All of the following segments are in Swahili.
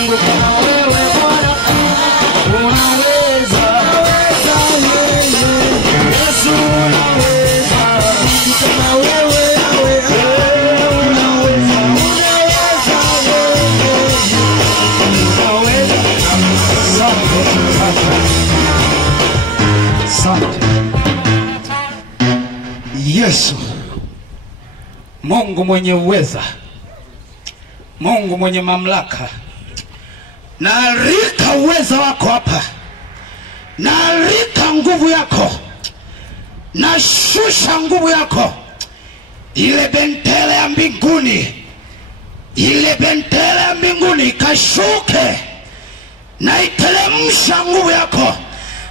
Mungu kama wewe Bwana, unaweza. Yesu unaweza, kama wewe unaweza, Asante Yesu, Mungu mwenye uweza, Mungu mwenye mamlaka. Naalika uweza wako hapa, naalika nguvu yako, nashusha nguvu yako. Ile bendera ya mbinguni, ile bendera ya mbinguni ikashuke. Na iteremsha nguvu yako,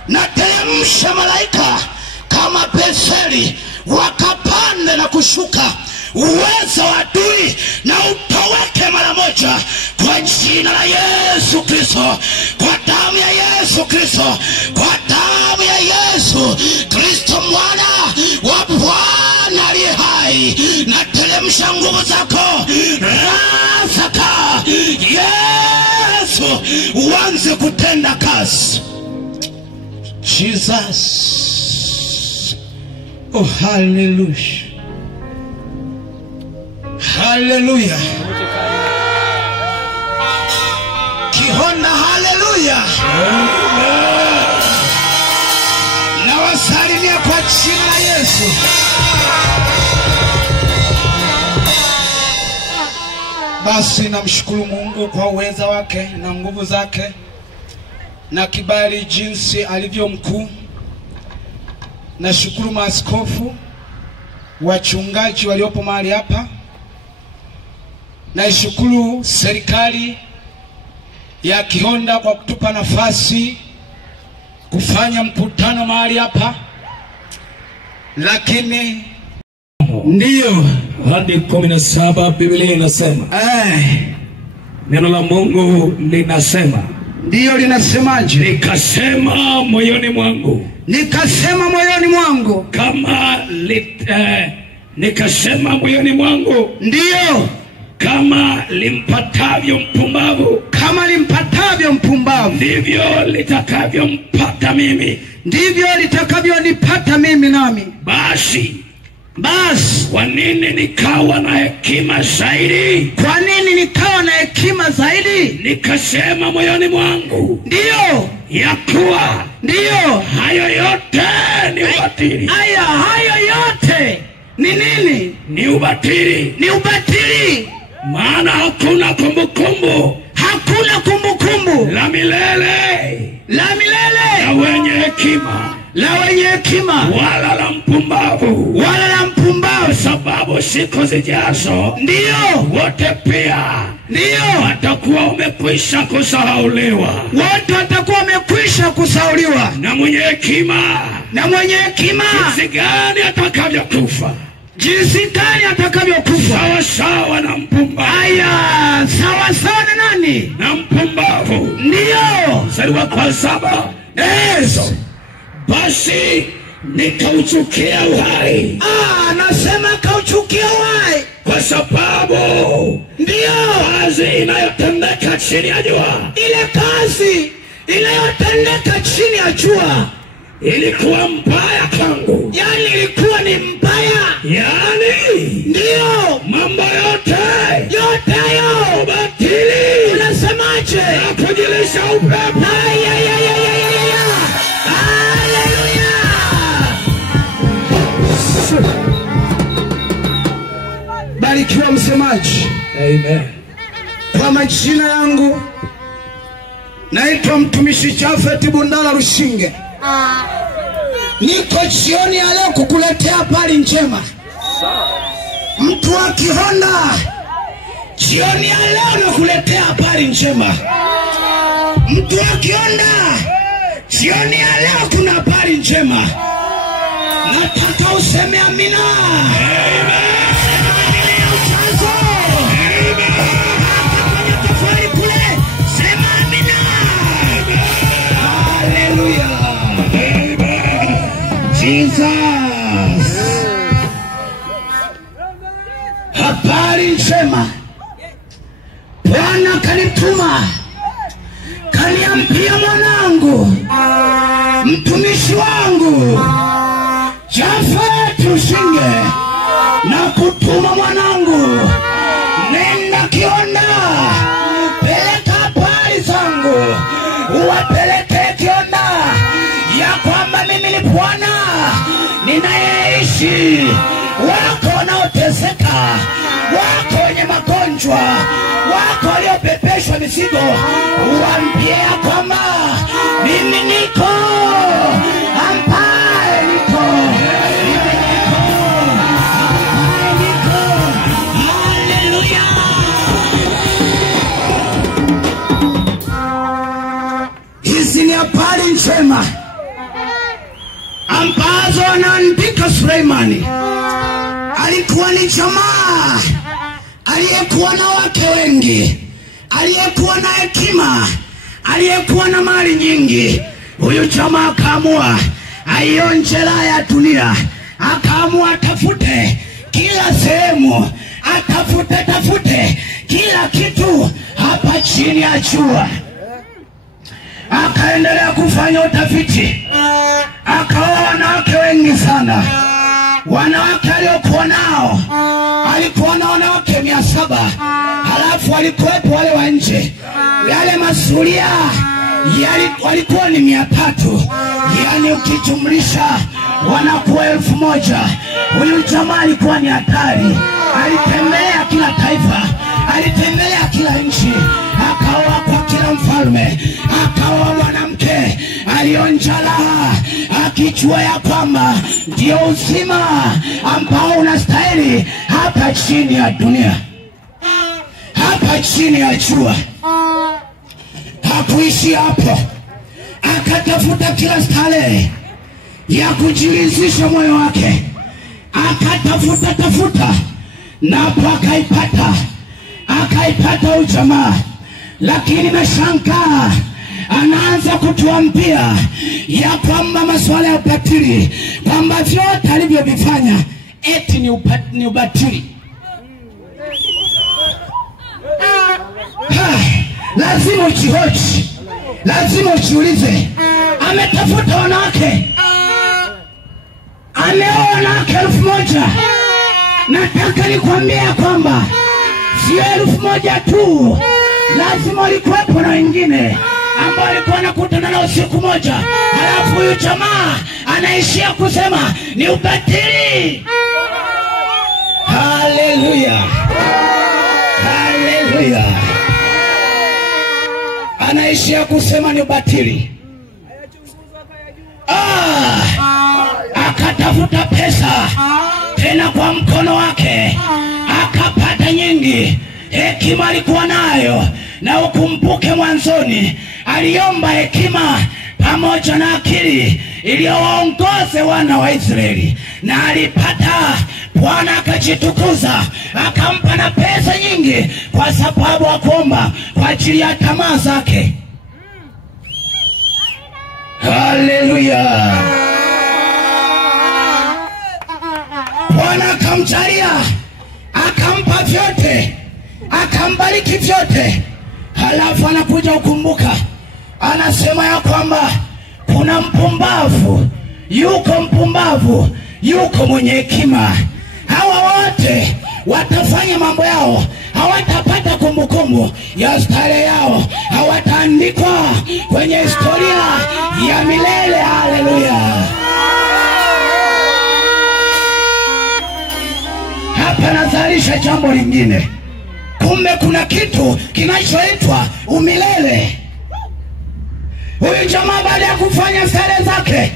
na teremsha malaika kama Bezeri, wakapande na kushuka. Uwezo wa adui na utoweke mara moja kwa jina la Yesu Kristo, kwa damu ya Yesu Kristo, kwa damu ya Yesu Kristo, mwana wa Bwana aliye hai. Na teremsha nguvu zako, rasaka Yesu, uanze kutenda kazi. Jesus. Oh, hallelujah. Hallelujah. Kihonda, hallelujah. Na wasalimia kwa jina la Yesu. Basi namshukuru Mungu kwa uweza wake na nguvu zake na kibali jinsi alivyo mkuu. Nashukuru maaskofu, wachungaji waliopo mahali hapa. Naishukuru serikali ya Kihonda kwa kutupa nafasi kufanya mkutano mahali hapa. Lakini ndio hadi 17 Biblia inasema, neno la Mungu linasema, ndio linasemaje? Nikasema moyoni mwangu, nikasema moyoni mwangu, nikasema moyoni mwangu, ndio kama limpatavyo mpumbavu, kama limpatavyo mpumbavu, ndivyo litakavyompata mimi, ndivyo litakavyonipata mimi nami. Basi kwa nini nikawa na hekima zaidi? Kwa nini nikawa na hekima zaidi? Nikasema moyoni mwangu, ndio ya kuwa ndio hayo yote ni ubatili. Hayo yote ni nini? Ni ubatili. Ni ubatili. Maana hakuna kumbukumbu, hakuna kumbukumbu la milele, la wenye hekima, la wenye hekima, wala la mpumbavu, wala la mpumbavu. Sababu siku zijazo, ndio wote pia, ndio watakuwa wamekwisha kusahauliwa. Wote watakuwa wamekwisha kusahauliwa. Na mwenye hekima, jinsi gani atakavyokufa, jinsi gani atakavyokufa, sawa sawa na mpumbavu. Sawa sawa na nani? Na mpumbavu. Ndio. Mstari wa 7. Yesu. Basi nikauchukia uhai. Nasema kauchukia uhai kwa sababu ndio kazi inayotendeka chini ya jua, ile kazi inayotendeka chini ya jua ilikuwa mbaya kwangu. Yani ilikuwa ni mbaya. Yani ndio mambo yote hayo ubatili. Unasemaje? Na kujilisha upepo. Haleluya. Barikiwa msemaji. Amen. Kwa majina yangu naitwa mtumishi Jafet Bundala Rushinge. Niko jioni ya leo kukuletea habari njema. Mtu wa Kihonda, jioni ya leo nakuletea habari njema. Mtu wa Kihonda, jioni ya leo kuna habari njema. Nataka useme amina. Amen. Jesus. Habari njema. Bwana kanituma akaniambia, mwanangu, mtumishi wangu Jafet Rusinge, na kutuma mwanangu, nenda Kionda, peleka habari zangu, uwapeleke Kionda ya kwamba mimi ni Bwana ninayeishi. Wako wanaoteseka, wako wenye magonjwa, wako waliopepeshwa mizigo, uwaambie ya kwamba mimi niko ambaye niko. Haleluya. Hizi ni habari njema ambazo anaandika Suleimani. Alikuwa ni jamaa aliyekuwa na wake wengi, aliyekuwa na hekima, aliyekuwa na mali nyingi. Huyu jamaa akaamua aionje raha ya dunia, akaamua atafute kila sehemu, atafute kila kitu hapa chini ya jua. Akaendelea kufanya utafiti, akaona wanawake wengi sana. Wanawake aliokuwa nao, alikuwa na wanawake 700, halafu walikuwepo wale wa nje. Yale masuria walikuwa ni 300, yani ukijumlisha wanakuwa 1000. Huyu jamaa alikuwa ni hatari, alitembelea kila taifa, alitembelea kila nchi, akaoa kwa kila mfalme, akaoa mwanamke alionja raha, akijua ya kwamba ndio uzima ambao unastahili hapa chini ya dunia, hapa chini ya jua. Hakuishi hapo, akatafuta kila starehe ya kujiridhisha moyo wake, akatafuta na hapo akaipata ujamaa. Lakini nashangaa anaanza kutuambia ya kwamba masuala ya ubatili, kwamba vyote alivyovifanya eti ni ubatili. Lazima ujihoji, lazima ujiulize. Ametafuta wanawake, ameoa wanawake 1000. Nataka nikwambia kwamba sio 1000 tu, lazima walikuwepo na wengine ambao walikuwa wanakutana na usiku moja. Halafu huyu jamaa anaishia kusema ni ubatili. Haleluya, haleluya. Anaishia kusema ni ubatili. Akatafuta pesa tena kwa mkono wake, akapata nyingi. Hekima alikuwa nayo, na ukumbuke mwanzoni aliomba hekima pamoja na akili iliyowaongoze wana wa Israeli, na alipata. Bwana akajitukuza, akampa na pesa nyingi kwa sababu akuomba kwa ajili ya tamaa zake. Haleluya. Bwana akamjalia, akampa vyote, akambariki vyote. Halafu anakuja ukumbuka, anasema ya kwamba kuna mpumbavu, yuko mwenye hekima. Hawa wote watafanya mambo yao, hawatapata kumbukumbu ya starehe yao, hawataandikwa kwenye historia ya milele. Haleluya. Hapa nazalisha jambo lingine. Kumbe kuna kitu kinachoitwa umilele. Huyu jamaa baada ya kufanya starehe zake,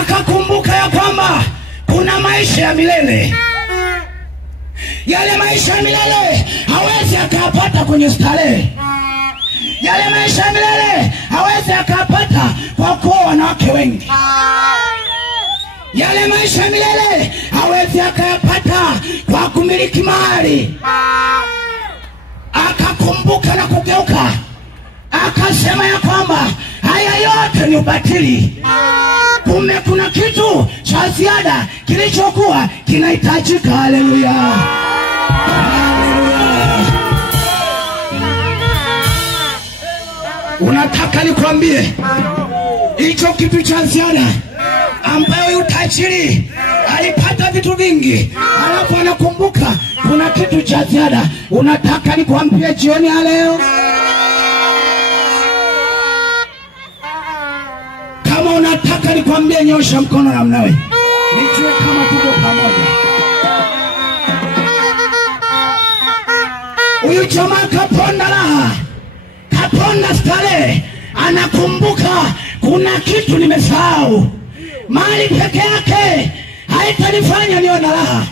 akakumbuka ya kwamba kuna maisha ya milele. Yale maisha ya milele hawezi akapata kwenye starehe. Yale maisha ya milele hawezi akapata kwa kuoa wanawake wengi. Yale maisha ya milele hawezi akayapata kwa kumiliki mali. Akakumbuka na kugeuka, akasema ya kwamba haya yote ni ubatili. Kumbe kuna kitu cha ziada kilichokuwa kinahitajika. Haleluya, haleluya. Unataka nikwambie hicho kitu cha ziada ambayo utajiri alipata vitu vingi, alafu anakumbuka kuna kitu cha ziada. Unataka nikwambie jioni ya leo, kama unataka nikwambie, nyosha mkono namna wewe, nijue kama tuko pamoja. Huyu jamaa kaponda raha, kaponda starehe, anakumbuka kuna kitu nimesahau. Mali peke yake haitanifanya niwe na raha,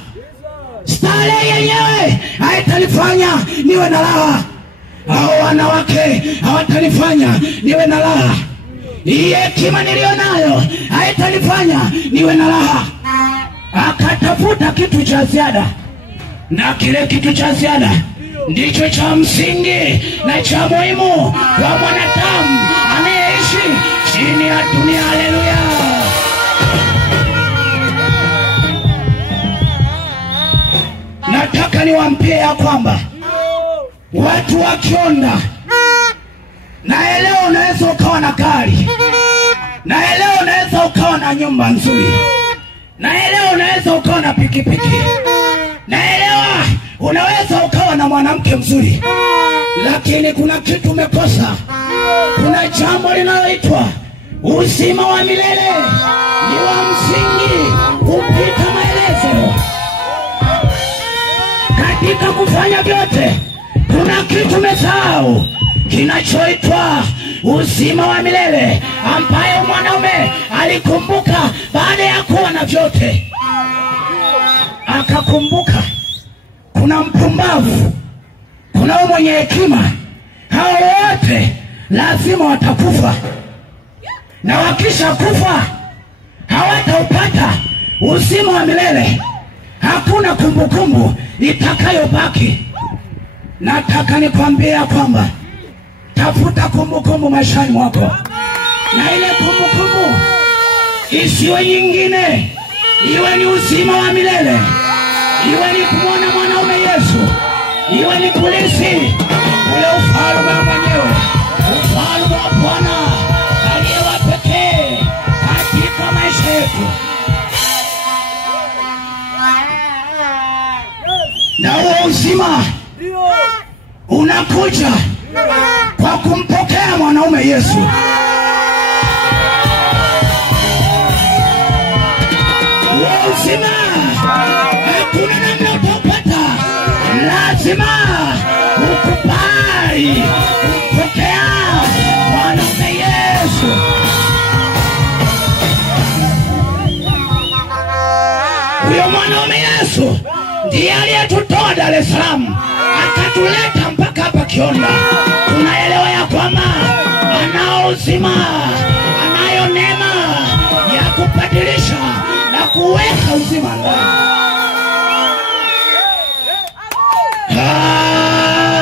starehe yenyewe haitanifanya niwe na raha, hao wanawake hawatanifanya niwe na raha, hii hekima nilionayo haitanifanya niwe na raha. Akatafuta kitu cha ziada, na kile kitu cha ziada ndicho cha msingi na cha muhimu kwa mwanadamu anayeishi chini ya dunia. Haleluya! Nataka niwaambie ya kwamba watu wakionda, naelewa unaweza ukawa na gari, naelewa unaweza ukawa na nyumba nzuri, naelewa unaweza ukawa na pikipiki, naelewa unaweza ukawa na mwanamke mzuri, lakini kuna kitu umekosa. Kuna jambo linaloitwa uzima wa milele, ni wa msingi kupita maelezo. Katika kufanya vyote kuna kitu umesahau kinachoitwa uzima wa milele, ambayo mwanaume alikumbuka baada ya kuwa na vyote. Akakumbuka kuna mpumbavu, kuna mwenye hekima, hao wote lazima watakufa, na wakisha kufa hawataupata uzima wa milele. Hakuna kumbukumbu itakayobaki. Nataka nikwambie kwamba tafuta kumbukumbu maishani mwako, na ile kumbukumbu isiwe nyingine, iwe ni uzima wa milele, iwe ni kumwona mwanaume Yesu, iwe ni kulisi ule ufalme mwenyewe, ufalme wa Bwana aliye wa pekee katika maisha yetu. Na huo uzima unakuja kwa kumpokea mwanaume Yesu. Huo uzima hakuna namna utapata, lazima ukubali kumpokea mwanaume Yesu. Huyo mwanaume Yesu ndiye aliyetutoa Dar es Salaam akatuleta mpaka hapa Kionda. Tunaelewa ya kwamba anao uzima, anayo neema ya kubadilisha na kuweka uzima ndani.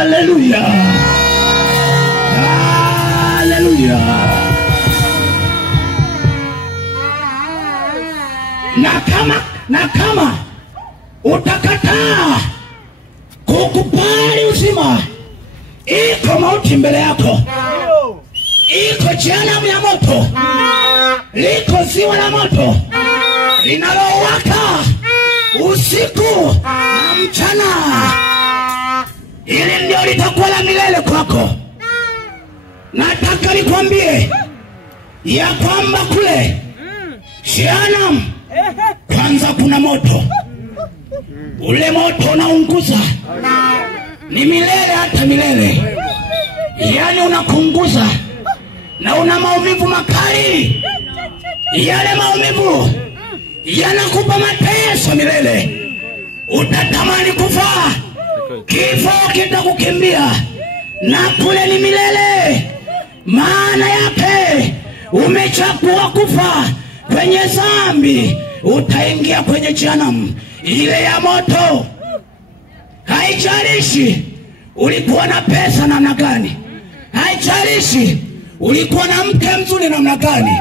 Haleluya, haleluya. Na kama utakataa kukubali uzima, iko mauti mbele yako, iko jehanamu ya moto, liko ziwa la moto linalowaka usiku na mchana. Ili ndio litakuwa la milele kwako. Nataka nikwambie ya kwamba kule jehanamu kwanza kuna moto. Ule moto unaunguza, ni milele hata milele, yani unakunguza na una maumivu makali. Yale maumivu yanakupa mateso milele, utatamani kufa, kifo kitakukimbia, na kule ni milele. Maana yake umechagua kufa kwenye dhambi, utaingia kwenye jehanamu ile ya moto. Haijalishi ulikuwa na pesa namna gani, haijalishi ulikuwa na mke mzuri namna gani,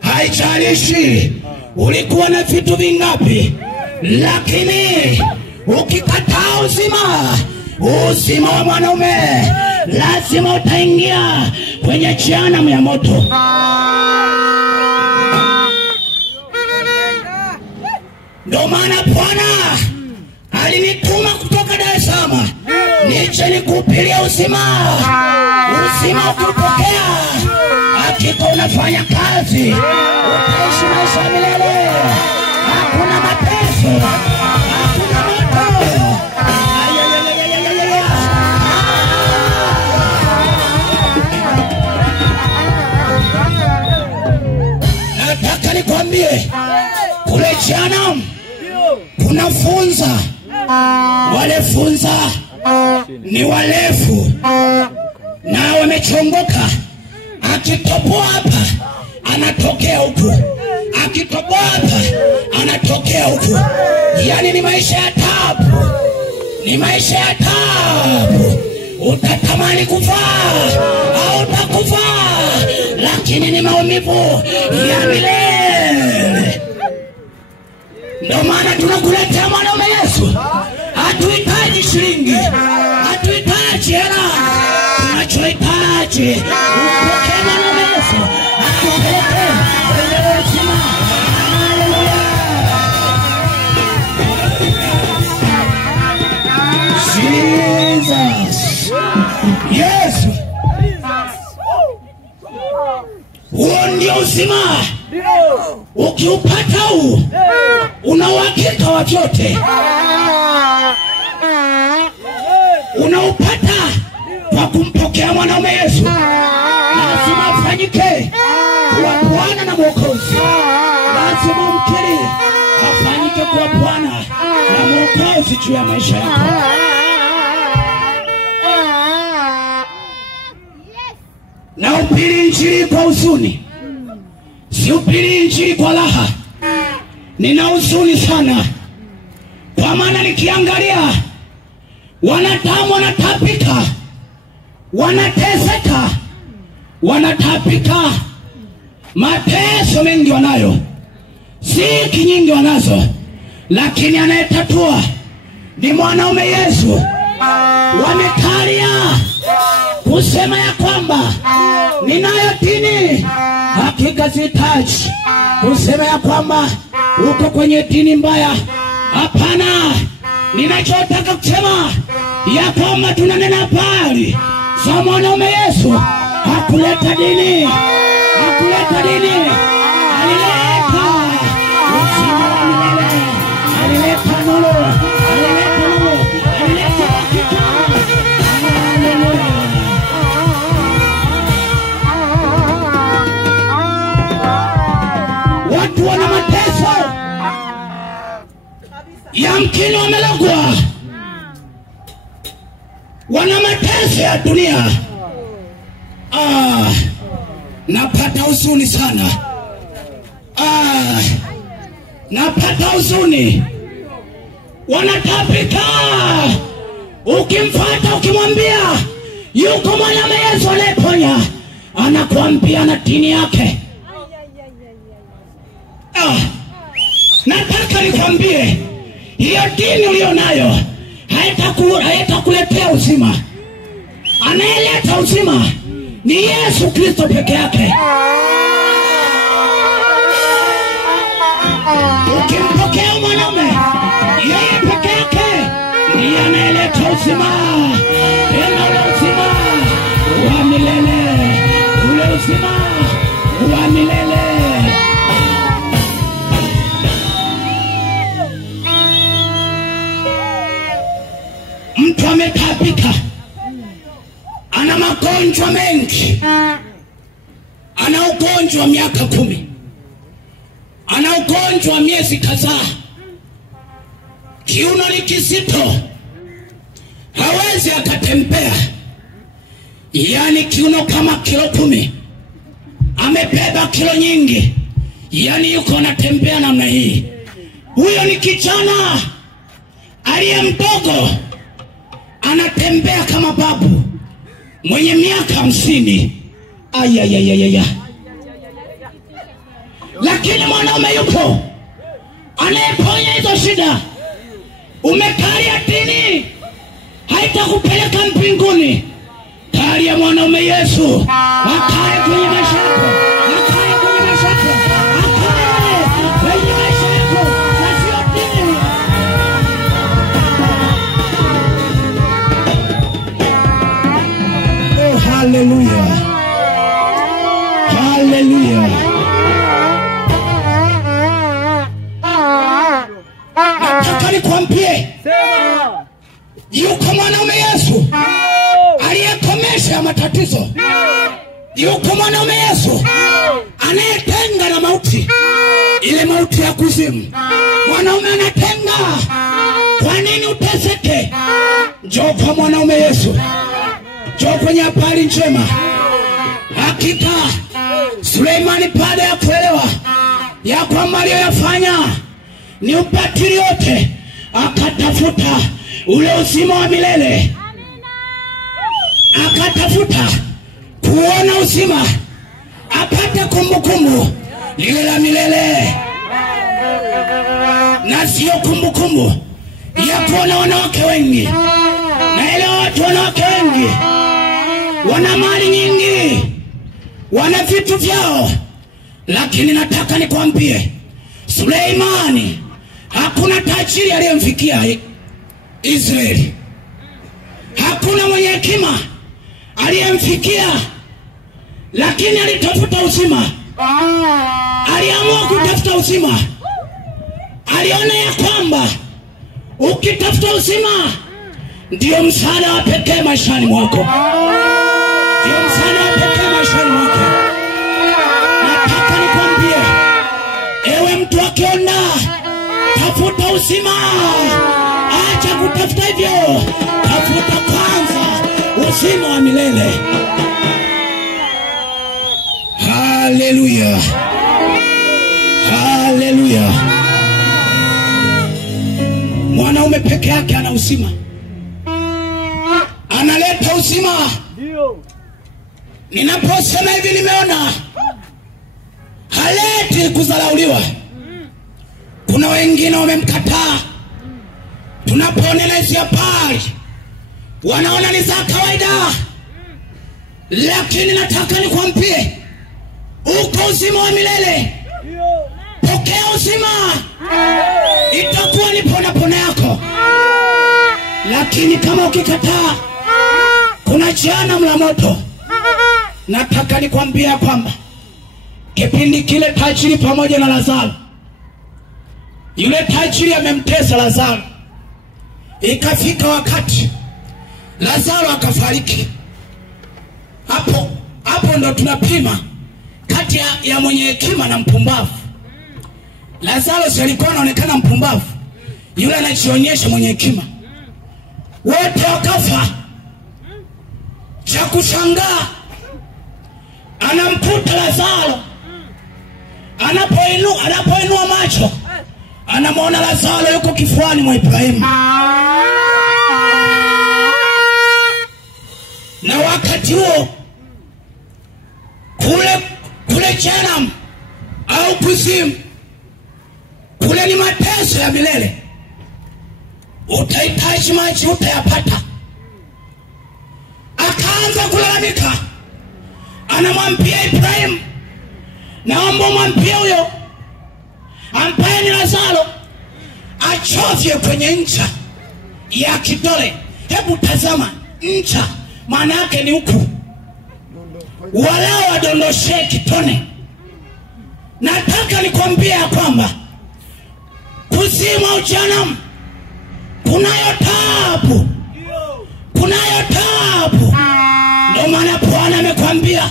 haijalishi ulikuwa na vitu vingapi, lakini ukikataa uzima wa mwanaume, lazima utaingia kwenye jehanamu ya moto. Ndio maana Bwana alinituma kutoka Dar es Salaam nije nikuhubirie uzima. Uzima ukipokea, hakika unafanya kazi, utaishi maisha milele. Hakuna mateso, hakuna moto. Nataka nikwambie, kule jehanamu kuna funza. Wale funza ni walefu na wamechongoka. Akitoboa hapa anatokea huku, akitoboa hapa anatokea huku. Yani ni maisha ya taabu, ni maisha ya taabu. Utatamani kufaa au utakufaa, lakini ni maumivu ya milele. Ndio maana tunakuletea mwanaume Yesu. Hatuhitaji shilingi, hatuhitaji hela. Tunachohitaji upokee mwanaume Yesu, akupeleke kwenye uzima. Haleluya. Jesus. Yesu. Huo ndio uzima. Ukiupata huu, una uhakika wa vyote. Unaupata kwa kumpokea mwanaume Yesu. Lazima afanyike kuwa Bwana na Mwokozi. Lazima umkiri afanyike kuwa Bwana na Mwokozi juu ya maisha yako. Na upili injili kwa huzuni, si upili injili kwa raha. Nina huzuni sana, kwa maana nikiangalia wanadamu wanatapika, wanateseka, wanatapika. Mateso mengi wanayo, siki nyingi wanazo, lakini anayetatua ni mwanaume Yesu. Wamekalia kusema ya kwamba ninayo dini, hakika sihitaji kusema ya kwamba uko kwenye dini mbaya. Hapana, ninachotaka kusema ya kwamba tunanena habari za mwanaume Yesu. Hakuleta dini, hakuleta dini, alileta uzima wa milele, alileta nuru, alileta nuru, alileta hakika. Watu wana mateso, yamkini wamelogwa, wana mateso ya dunia. Napata huzuni sana. Napata huzuni. Wanatapika. Ukimfuata, ukimwambia yuko mwanaume Yesu anayeponya, anakuambia na dini yake. Nataka nikwambie, hiyo dini ulionayo haitakuletea uzima. Anayeleta uzima ni Yesu Kristo peke yake. Ukimpokea mwanaume, yeye peke yake ndiye anayeleta uzima. Tena ule uzima wa milele, ule uzima wa milele. Mtu ametapika, ana magonjwa mengi, ana ugonjwa wa miaka 10, ana ugonjwa wa miezi kadhaa, kiuno ni kizito, hawezi akatembea, yani kiuno kama kilo 10, amebeba kilo nyingi, yani yuko anatembea namna hii. Huyo ni kijana aliye mdogo, anatembea kama babu mwenye miaka 50. Ayayayaya. Lakini mwanaume yupo anayeponya hizo shida. Umekalia dini, haitakupeleka mbinguni. Shetani ya mwanaume Yesu akae kwenye maisha yako, akae kwenye maisha yako, akae kwenye maisha yako, na sio dini. Oh, hallelujah, hallelujah. Nataka nikwambie, yuko mwanaume Yesu aliyekomesha matatizo. Yuko mwanaume Yesu anayetenga na mauti, ile mauti ya kuzimu. Mwanaume anatenga. Kwa nini uteseke? Njoo kwa mwanaume Yesu, njoo kwenye habari njema. Hakika Suleimani baada ya kuelewa ya kwamba aliyoyafanya ni ubatili yote, akatafuta ule uzima wa milele. Akatafuta kuona uzima, apate kumbukumbu lile la milele, na sio kumbukumbu ya kuona wanawake wengi. Na ile watu wanawake wengi wana mali nyingi, wana vitu vyao, lakini nataka nikwambie, Suleimani hakuna tajiri aliyemfikia Israeli. Hakuna mwenye hekima aliyemfikia, lakini alitafuta uzima. Aliamua kutafuta uzima. Aliona ya kwamba ukitafuta uzima ndio msaada wa pekee maishani mwako, ndio msaada wa pekee maishani mwako. Nataka nikwambie, ewe mtu akiona, tafuta uzima. Acha kutafuta hivyo, tafuta kwanza uzima wa milele. Haleluya, haleluya. Mwanaume peke yake ana uzima, analeta uzima. Ninaposema hivi, nimeona haleti kudharauliwa. Kuna wengine wamemkataa. Tunapoonea hizi habari wanaona ni za kawaida, lakini nataka nikwambie, uko uzima wa milele. Pokea uzima, itakuwa ni pona yako. Lakini kama ukikataa, kuna jehanamu la moto. Nataka nikwambie kwamba kipindi kile tajiri pamoja na Lazaro, yule tajiri amemtesa Lazaro, ikafika wakati Lazaro akafariki. Hapo ndo tunapima kati ya mwenye hekima na mpumbavu. Lazaro si alikuwa anaonekana mpumbavu, yule anajionyesha mwenye hekima. Wote wakafa. Cha kushangaa, anamkuta Lazaro, anapoinua macho, anamwona Lazaro yuko kifuani mwa Ibrahimu. Na wakati huo kule jehanamu au kuzimu, kule ni mateso ya milele. Utahitaji maji, utayapata. Akaanza kulalamika, anamwambia Ibrahimu, naomba mwambie huyo ambaye ni Lazaro achovye kwenye ncha ya kidole. Hebu tazama, ncha maana yake ni huku, wala wadondoshe kitone. Nataka nikwambie kwamba kuzimu au jehanamu kunayo taabu, kunayo taabu. Ndio maana Bwana amekwambia,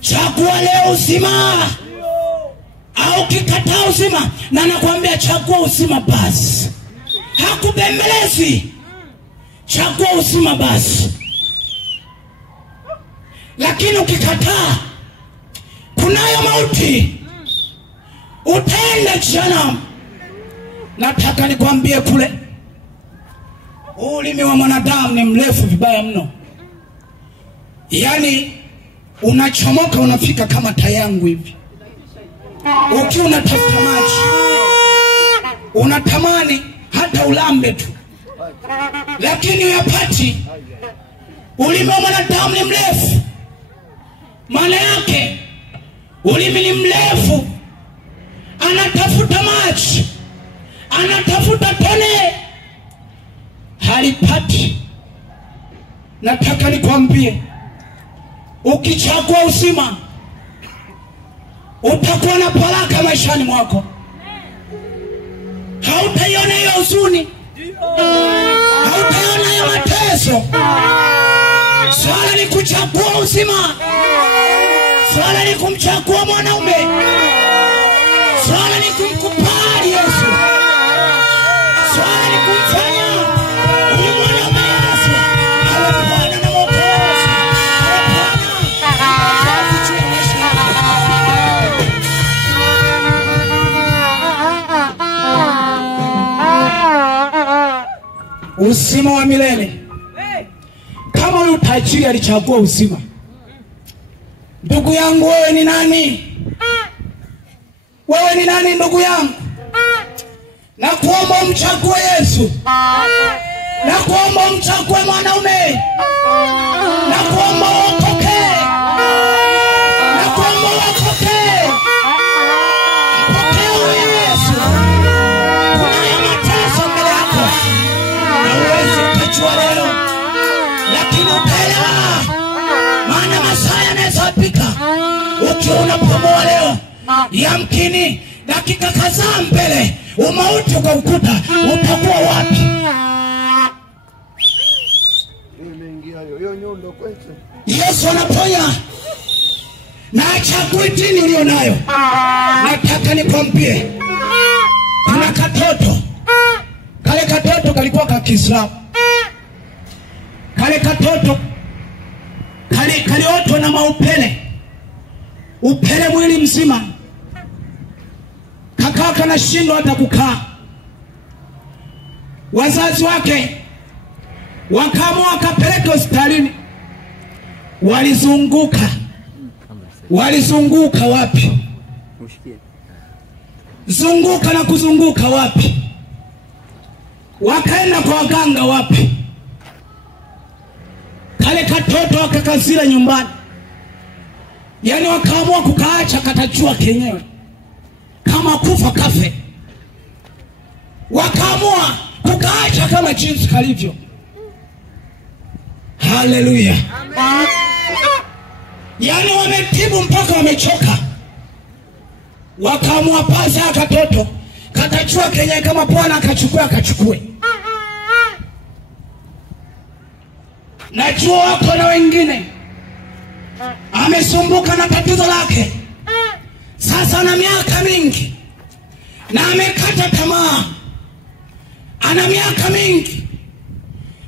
chagua leo uzima au kikataa uzima. Na nakwambia chagua uzima basi, hakubembelezi. Chagua uzima basi. Lakini ukikataa, kunayo mauti, utaenda jehanamu. Nataka nikwambie kule, ulimi wa mwanadamu ni mrefu vibaya mno. Yaani unachomoka unafika kama tayangu hivi. Ukiwa unatafuta maji, unatamani hata ulambe tu, lakini uyapati. ulimi wa mwanadamu ni mrefu. Maana yake ulimi ni mrefu, anatafuta maji, anatafuta tone, halipati. Nataka nikwambie, ukichagua uzima utakuwa na baraka maishani mwako. Hautaiona hiyo huzuni, hautaiona hiyo mateso. Swala ni kuchagua uzima. Swala ni kumchagua mwanaume. Swala ni kumkubali Yesu. Swala ni kumfanya huyu mwanaume Yesu awe Bwana na Mwokozi. Uzima wa milele. Kama huyu tajiri alichagua uzima, ndugu yangu, wewe ni nani? Wewe ni nani ndugu yangu? Na kuomba umchague Yesu. Na kuomba umchague mwanaume. Na kuomba uokoke. Na kuomba uokoke. Mpokee Yesu. Kuna mateso mbele yako na uwezi ukachua leo, lakini utaelewa. Maana masaa yanaweza pika. Ukiwa unapomoa leo, yamkini dakika kadhaa mbele umauti ukaukuta, utakuwa wapi? Yesu anaponya na achagui dini ulio nayo. Nataka nikwambie, kuna katoto, kale katoto kalikuwa ka Kiislamu. Kale katoto kaliotwa na maupele, upele mwili mzima. Kakaa kanashindwa hata kukaa. Wazazi wake wakaamua wakapeleka hospitalini. Walizunguka wapi? Zunguka na kuzunguka wapi? Wakaenda kwa waganga wapi? Kale katoto wakakazila nyumbani. Yani wakaamua kukaacha katajua kenyewe, kama kufa kafe. Wakaamua kukaacha kama jinsi kalivyo. Haleluya. Yani wametibu mpaka wamechoka. Wakaamua pasa katoto katajua kenyewe, kama Bwana akachukue. Najua wako na wengine amesumbuka na tatizo lake. Sasa ana miaka mingi na amekata tamaa. Ana miaka mingi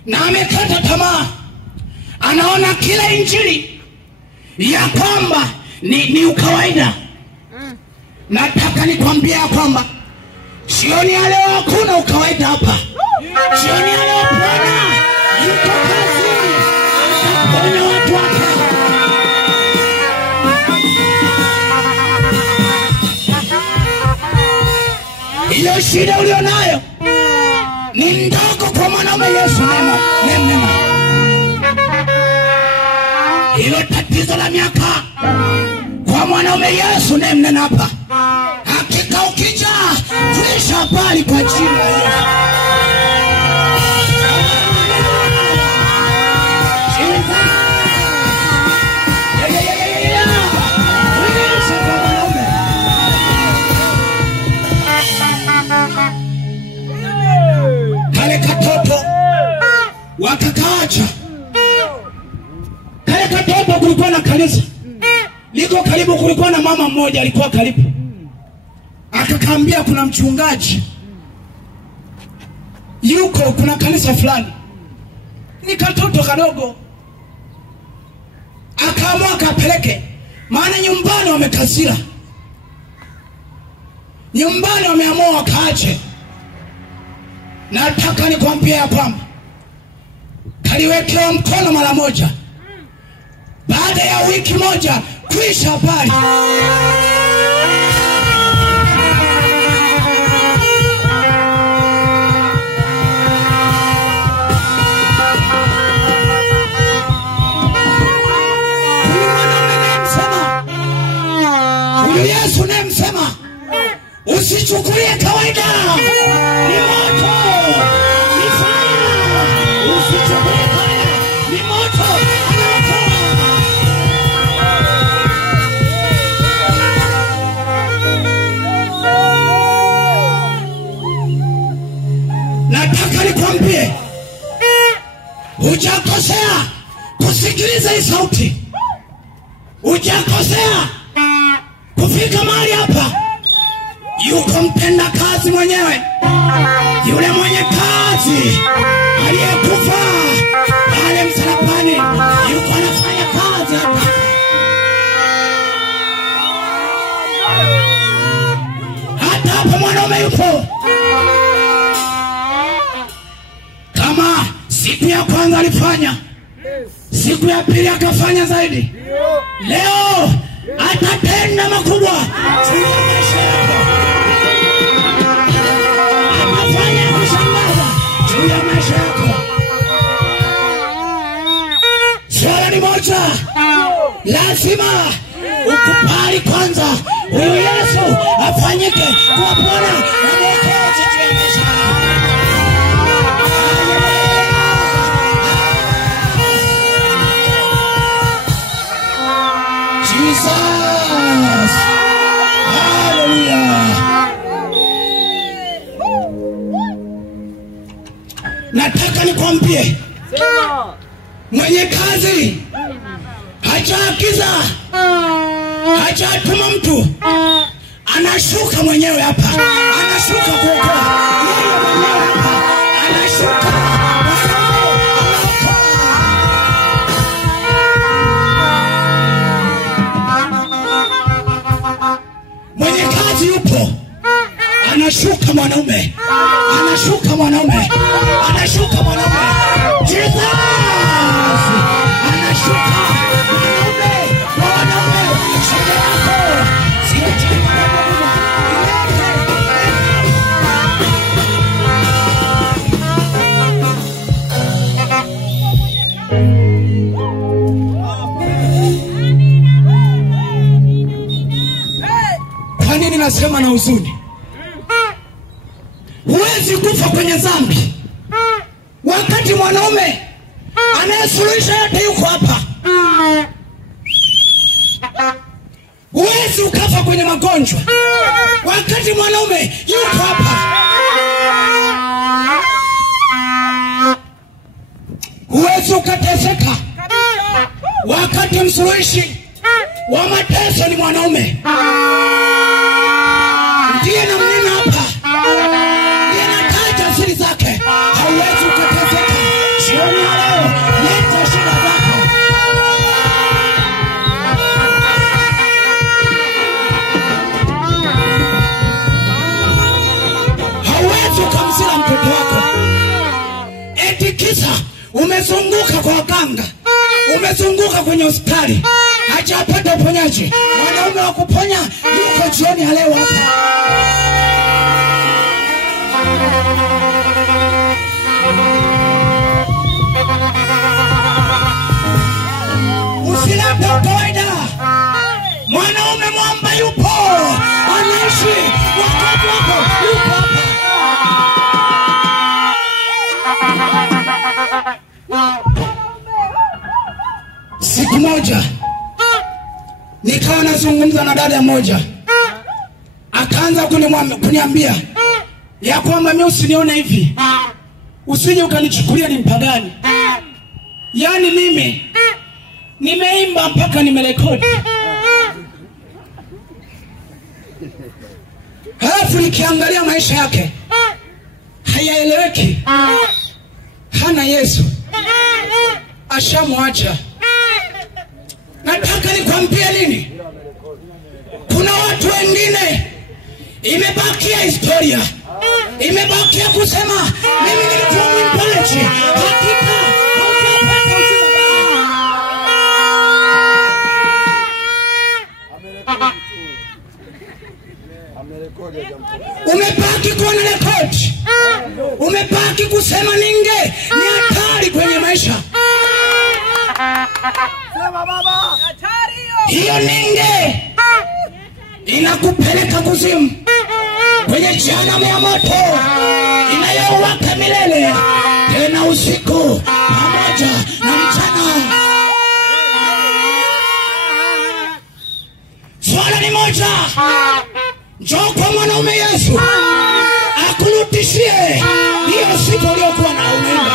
na amekata tamaa. Anaona kila injili ya kwamba ni ukawaida. Nataka nikwambie kwamba jioni ya leo hakuna ukawaida hapa. Jioni ya leo Bwana yuko kazini, ataponya watu wake. Hiyo shida ulionayo ni ndogo kwa mwanaume Yesu. Nema. Hilo tatizo la miaka kwa mwanaume Yesu nema hapa. Hakika ukija kuisha habari kwa jina la Yesu. Kale katoto wakakaacha. Kale katoto kulikuwa na kanisa liko karibu, kulikuwa na mama mmoja alikuwa karibu. Akakaambia kuna mchungaji yuko, kuna kanisa fulani. Ni katoto kadogo. Akaamua akapeleke, maana nyumbani wamekazira. Nyumbani wameamua wakaache. Nataka nikwambie ya kwamba kaliwekewa mkono mara moja. Baada ya wiki moja kuisha habari. usichukulie kawaida. Ni moto, ni fire. Usichukulie kawaida, ni moto. Nataka nikwambie, hujakosea kusikiliza hii sauti. Hujakosea kufika mahali hapa. Yuko mpenda kazi mwenyewe, yule mwenye kazi aliyekufa pale msalabani, yuko anafanya kazi hapa. Hata hapa mwanaume yupo. Kama siku ya kwanza alifanya, siku ya pili akafanya zaidi, leo atatenda makubwa juu ya maisha yako. Atafanya kushangaza juu ya maisha yako. Swala ni moja, lazima ukubali kwanza huyu Yesu afanyike kwa Bwana na Mwokozi juu ya maisha yako. Jesus. Hallelujah. Nataka nikwambie, mwenye kazi hajaagiza, hajatuma mtu, anashuka mwenyewe hapa. Anashuka kuokoa. Yeye mwenyewe hapa anashuka. Mwenye kazi yupo, anashuka mwanaume, anashuka mwanaume, anashuka mwanaume. Jesus! Anashuka mwanaume, mwanaume. Shida yako sio Kwa nini nasema na huzuni? Huwezi kufa kwenye dhambi wakati mwanaume anayesuluhisha yote yuko hapa. Huwezi ukafa kwenye magonjwa wakati mwanaume yuko hapa. Huwezi ukateseka wakati msuluhishi wa mateso ni mwanaume. Ndiye na mnena hapa, ndiye nataja siri zake. Hauwezi ukateseka. Jioni ya leo, leta shida zako. Hauwezi ukamzila mtoto wako eti kisa umezunguka kwa waganga, umezunguka kwenye hospitali, hajapata uponyaji. Mwanaume wa kuponya yuko jioni ya leo hapa. Usilete kawaida. Mwanaume mwamba yupo, anaishi wakati wako yupo hapa. Siku moja nikawa nazungumza na dada moja, akaanza kuniambia ya kwamba mimi usinione hivi, usije ukanichukulia ni mpagani. Yaani mimi nimeimba mpaka nimerekodi, halafu nikiangalia maisha yake hayaeleweki. Hana Yesu, ashamwacha. Nataka nikwambie nini? Kuna watu wengine imebakia historia, imebakia kusema mimi nilikuwa mwimbaji. Hakika hautapata uzima baba. Umebaki kuwa na rekodi, umebaki kusema ninge ni hatari kwenye maisha. Hiyo ninge inakupeleka kuzimu. kwenye jehanamu ya moto inayowaka milele, tena usiku pamoja na mchana. Swala ni moja, njoo kwa mwanaume Yesu akurudishie hiyo siku uliyokuwa na unaenda.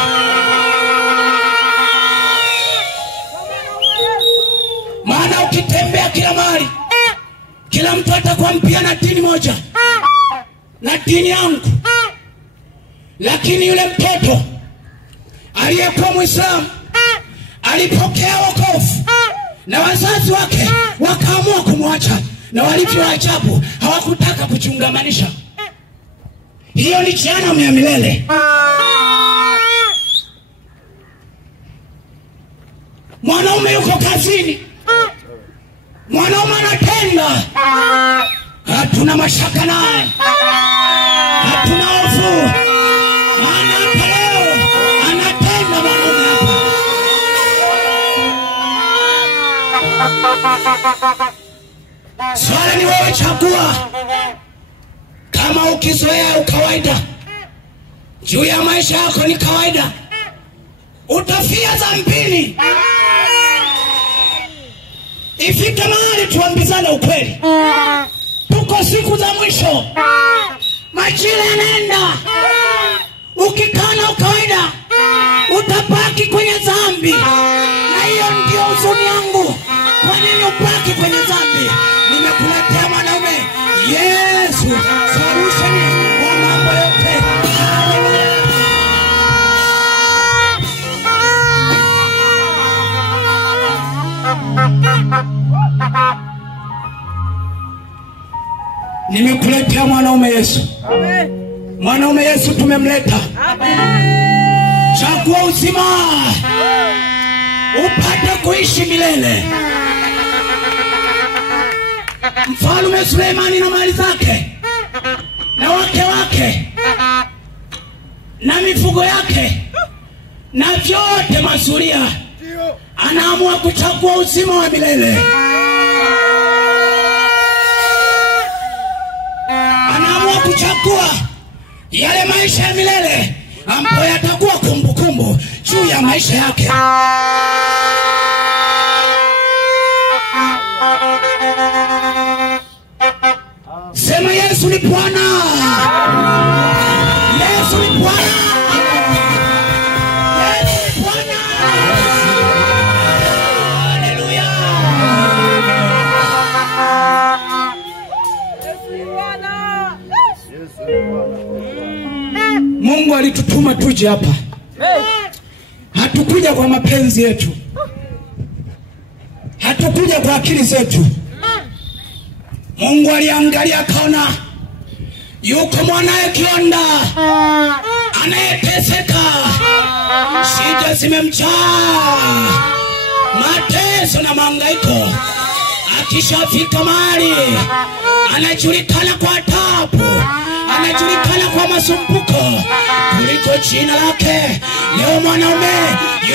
Maana ukitembea kila mahali, kila mtu atakuwa mpia na dini moja, na dini yangu. Lakini yule mtoto aliyekuwa Muislamu alipokea wokovu na wazazi wake wakaamua kumwacha, na walivyo ajabu hawakutaka kuchungamanisha. Hiyo ni jehanamu ya milele. Mwanaume yuko kazini, mwanaume anatenda, hatuna mashaka naye, hatuna hofu, maana hapa leo anatenda mwanaume hapa. Swala ni wewe, chagua. Kama ukizoea ukawaida juu ya maisha yako ni kawaida, utafia dhambini. Ifike mahali tuambizane ukweli, tuko siku za mwisho, majira yanaenda. Ukikana ukawaida utabaki kwenye dhambi, na hiyo ndio huzuni yangu. Kwa nini ubaki kwenye dhambi? Nimekuletea mwanaume Yesu, solution wa mambo yote. Nimekuletea mwanaume Yesu. Amen. Mwanaume Yesu tumemleta. Amen. Chagua uzima, upate kuishi milele. Mfalme Suleimani na mali zake na wake wake na mifugo yake na vyote masuria, anaamua kuchagua uzima wa milele. Anaamua kuchagua yale maisha ya milele ambayo yatakuwa kumbukumbu juu ya maisha yake. Sema Yesu ni Bwana. Yesu ni Bwana. Yesu ni Bwana. Haleluya. Yesu ni Bwana. Mungu alitutuma tuje hapa. Hatukuja kwa mapenzi yetu, hatukuja kwa akili zetu. Mungu aliangalia akaona yuko mwanae kionda anayeteseka, shida zimemjaa, mateso na mahangaiko. Akishafika mahali anajulikana kwa taabu, anajulikana kwa masumbuko kuliko jina lake. Leo mwanaume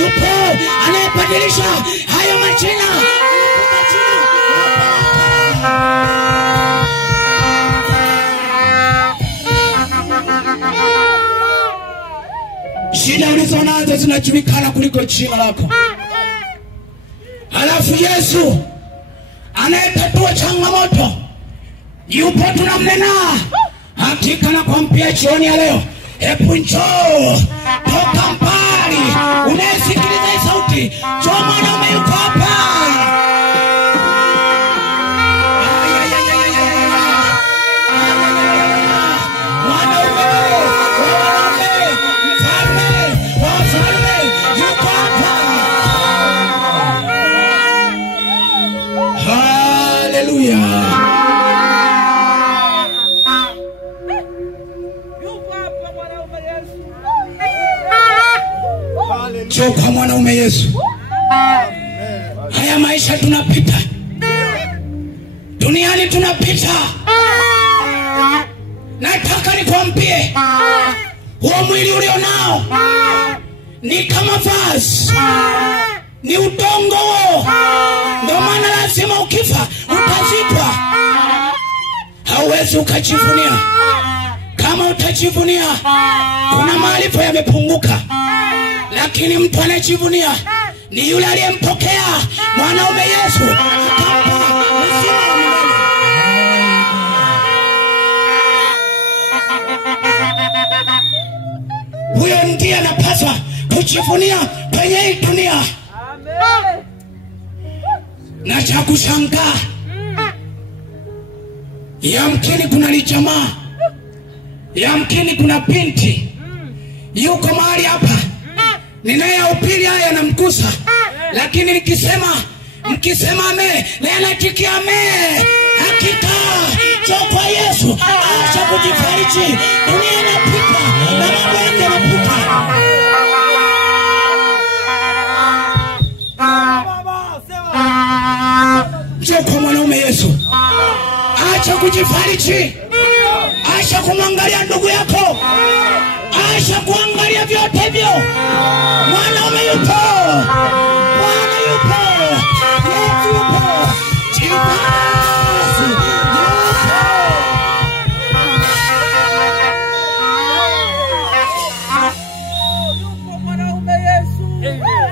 yupo anayebadilisha hayo majina. Shida ulizonazo zinajulikana kuliko jina lako. Halafu Yesu anayetatua changamoto yupo, tunamnena. Hakika na kwambia jioni ya leo, hebu njoo toka mbali, unayesikiliza hii sauti, njoo, mwanaume yuko hapa. Kwa mwanaume Yesu. Haya maisha tunapita, duniani tunapita. Nataka nikwambie, huo mwili ulionao ni kama vazi, ni udongo. Ndio maana lazima ukifa utazikwa, hauwezi ukajivunia. Kama utajivunia, kuna maarifa yamepunguka. Lakini mtu anayejivunia ni yule aliyempokea mwanaume Yesu akampa uzima wa milele. Huyo ndiye anapaswa kujivunia kwenye hii dunia. Na cha kushangaa, yamkini kuna lijamaa, yamkini kuna binti yuko mahali hapa, ninayehubiri haya yanamgusa, lakini mkisema ame, na anatikia ame, hakika njoo kwa Yesu. Acha kujifariji, dunia inapita na mambo yake yanapita. Njoo kwa mwanaume Yesu. Acha kujifariji, acha kumwangalia ndugu yako, acha kuangalia vyote hivyo. Mwanaume yupo, Bwana yupo, Yesu yupo, Jesus yupo.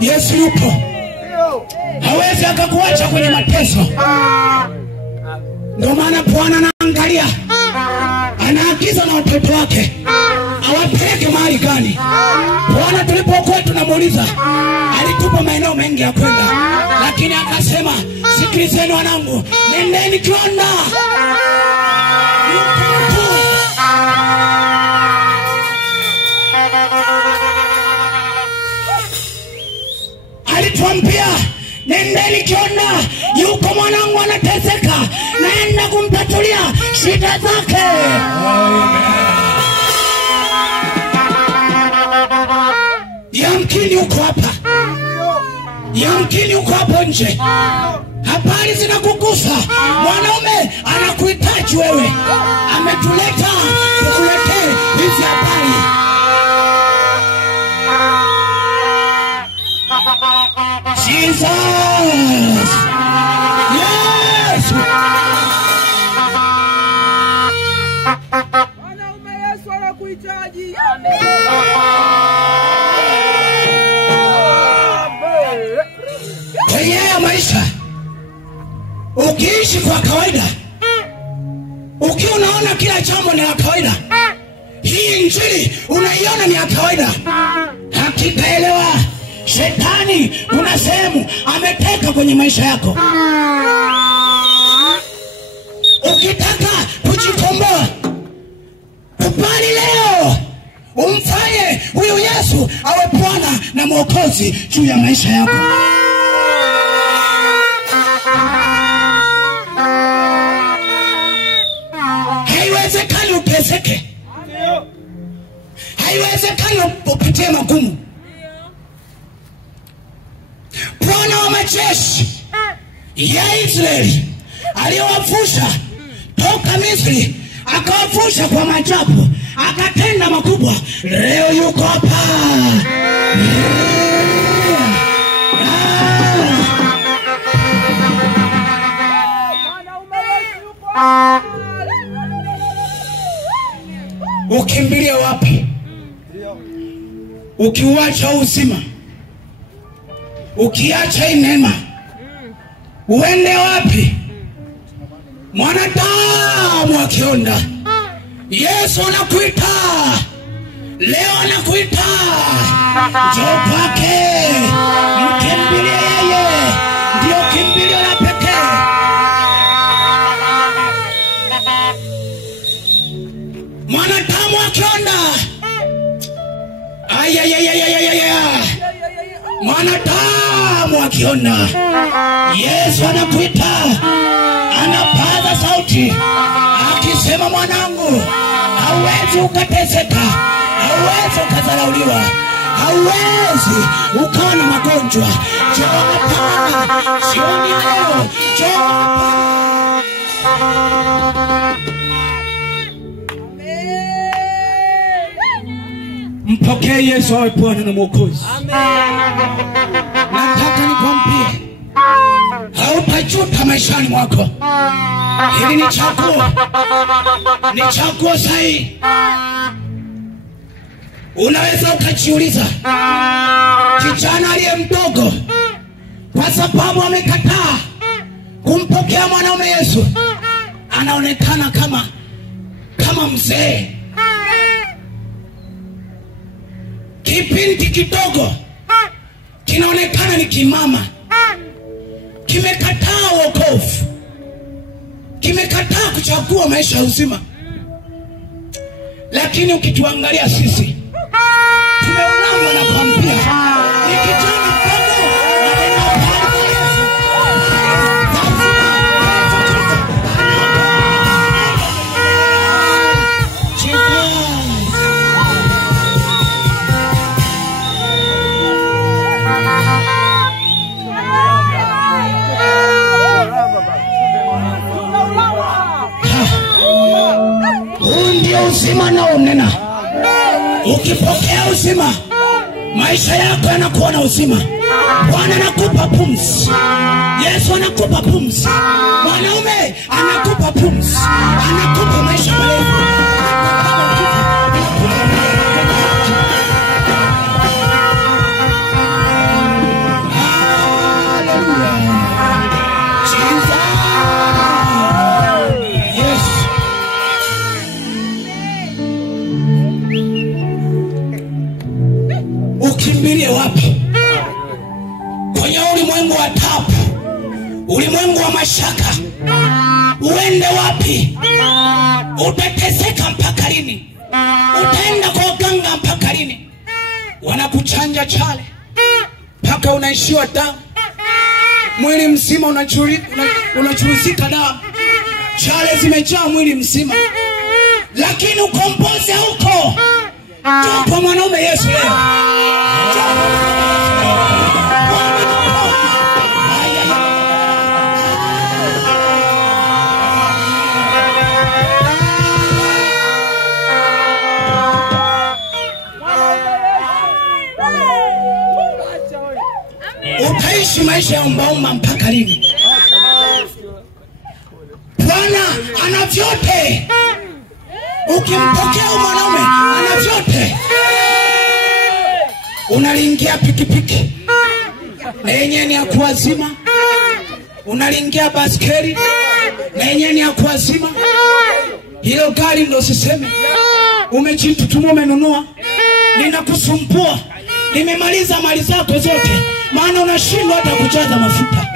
Yesu yupo, hawezi akakuacha kwenye mateso. Ndio maana Bwana anaangalia, anaagiza na watoto wake awapeleke mahali gani. Bwana tulipokuwa tunamuuliza, alitupa maeneo mengi ya kwenda, lakini akasema, sikilizeni wanangu, nendeni kiona. Alituambia, nendeni kiona, yuko mwanangu anateseka, naenda kumtatulia shida zake. Yamkini uko hapa, yamkini uko hapo nje, habari zinakugusa. Mwanaume anakuhitaji wewe, ametuleta kukuletea hizi habari. Jesus, yes. Mwanaume Yesu anakuhitaji. Kwenye haya maisha, ukiishi kwa kawaida, ukiwa unaona kila jambo ni ya kawaida, hii injili unaiona ni ya kawaida, hakika elewa, shetani kuna sehemu ameteka kwenye maisha yako. Ukitaka kujikomboa, kubali leo, umfanye huyu Yesu awe Bwana na Mwokozi juu ya maisha yako. Haiwezekani uteseke, haiwezekani upitie magumu. Bwana wa majeshi ya Israeli aliyowavusha toka Misri, akawavusha kwa maajabu, akatenda makubwa. Leo yuko hapa. Ukimbilia wapi? Ukiuacha uzima, ukiacha neema, uende wapi? Mwanadamu akionda, Yesu anakuita leo, anakuita njoo kwake, mkimbilie yeye, ndio kimbilio la pekee. Mwanadamu akionda, mwanadamu akiona, Yesu anakuita, anapaza sauti akisema, mwanangu, hauwezi ukateseka, hauwezi ukadharauliwa, hauwezi ukawa na magonjwa. Njoo hapa, jioni leo, njoo hapa. Mpokee Yesu awe Bwana na Mwokozi. Nataka nikwambie, hautajuta maishani mwako. Hili ni chaguo sahihi. Unaweza ukajiuliza, kijana aliye mdogo kwa sababu amekataa kumpokea mwanaume Yesu anaonekana kama mzee. Kipindi kidogo kinaonekana ni kimama, kimekataa wokovu, kimekataa kuchagua maisha ya uzima. Lakini ukituangalia sisi tumeulangwa na kuambia ni kijana mdogo na Yesu. Huu ndio uzima na unena. Ukipokea uzima, maisha yako yanakuwa na uzima. Bwana anakupa pumzi, Yesu anakupa pumzi, mwanaume anakupa pumzi, anakupa maisha marefu. Ukimbilie wapi? Kwenye ulimwengu wa taabu, ulimwengu wa mashaka. Uende wapi? Utateseka mpaka lini? Utaenda kwa waganga mpaka lini? Wanakuchanja chale mpaka unaishiwa damu, mwili mzima unachuruzika damu, chale zimejaa mwili mzima. Lakini ukombozi huko kwa mwanaume Yesu leo. Utaishi maisha ya umbaumba mpaka lini? Bwana ana vyote. Ukimpokea mwanaume ana vyote. Unalingia pikipiki na yenyewe ni ya kuazima, unalingia baskeli na yenyewe ni ya kuazima. Hilo gari ndo siseme umejitutuma, umenunua, linakusumbua, limemaliza mali zako zote, maana unashindwa hata kujaza mafuta.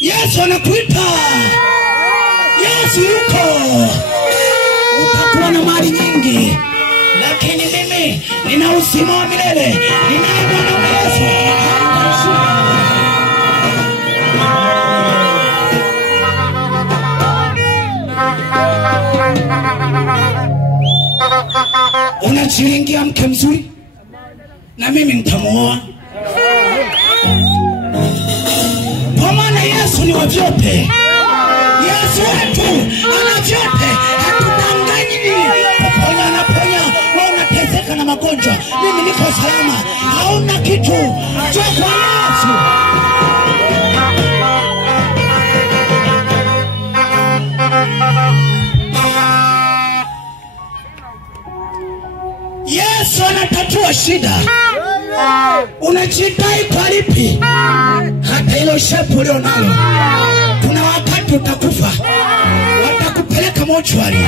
Yesu anakuita, Yesu yuko. Utakuwa na mali nyingi, lakini mimi nina uzima wa milele. Ninaye Bwana Yesu. Unachiringia mke mzuri, na mimi nitamuoa. Kwa maana Yesu ni wa vyote. Yesu wetu ana vyote. Hatudanganyi. Kuponya anaponya. Wewe unateseka na magonjwa, mimi niko salama. Hauna kitu. Njoo kwa Yesu. Yesu anatatua shida. Unajidai kwa lipi? Hata hilo shepu leo nalo, kuna wakati utakufa. Watakupeleka mochwari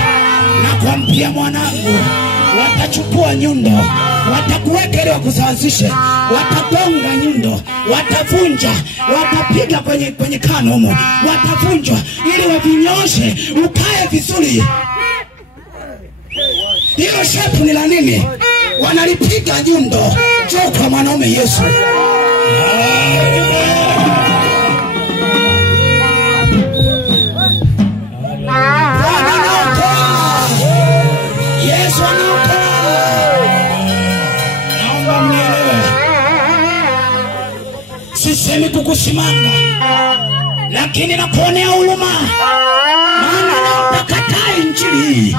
na kuambia mwanangu, watachukua nyundo, watakuweka ili wakusawazishe, watagonga nyundo, watavunja, watapiga kwenye kano humo, watavunjwa ili wavinyoshe ukae vizuri. Hilo shepu ni la nini? Wanalipiga nyundo. Njoo kwa mwanaume Yesu. Yesu anaokoa. Naomba mnielewe. Sisemi kukusimanga, lakini nakuonea huruma. Maana utakataa injili hii,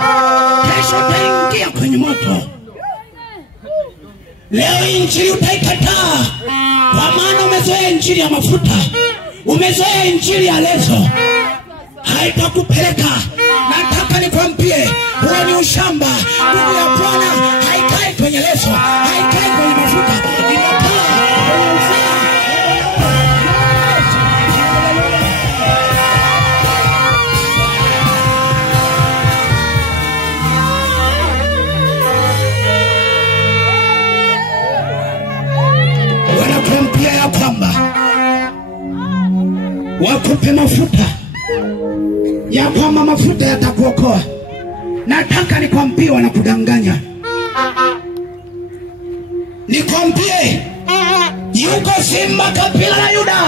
kesho utaingia kwenye moto. Leo injili utaikataa, kwa maana umezoea injili ya mafuta, umezoea injili ya lezo. Haitakupeleka. Nataka nikwambie, huo ni ushamba. Nguvu ya Bwana haikai akupe mafuta ya kwamba mafuta yatakuokoa. Nataka nikwambie wanakudanganya. Nikwambie yuko simba kabila la Yuda.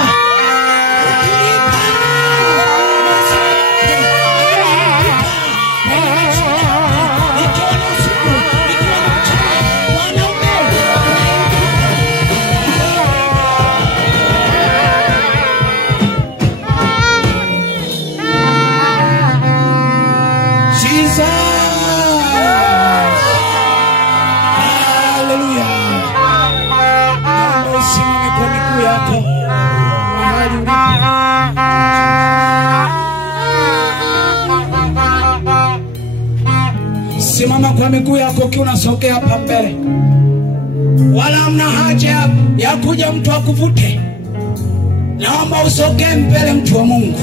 Simama kwa miguu yako ukiwa unasogea hapa mbele. Wala hamna haja ya kuja mtu akuvute. Naomba usogee mbele, mtu wa Mungu.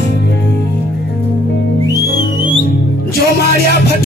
Njoo mahali hapa.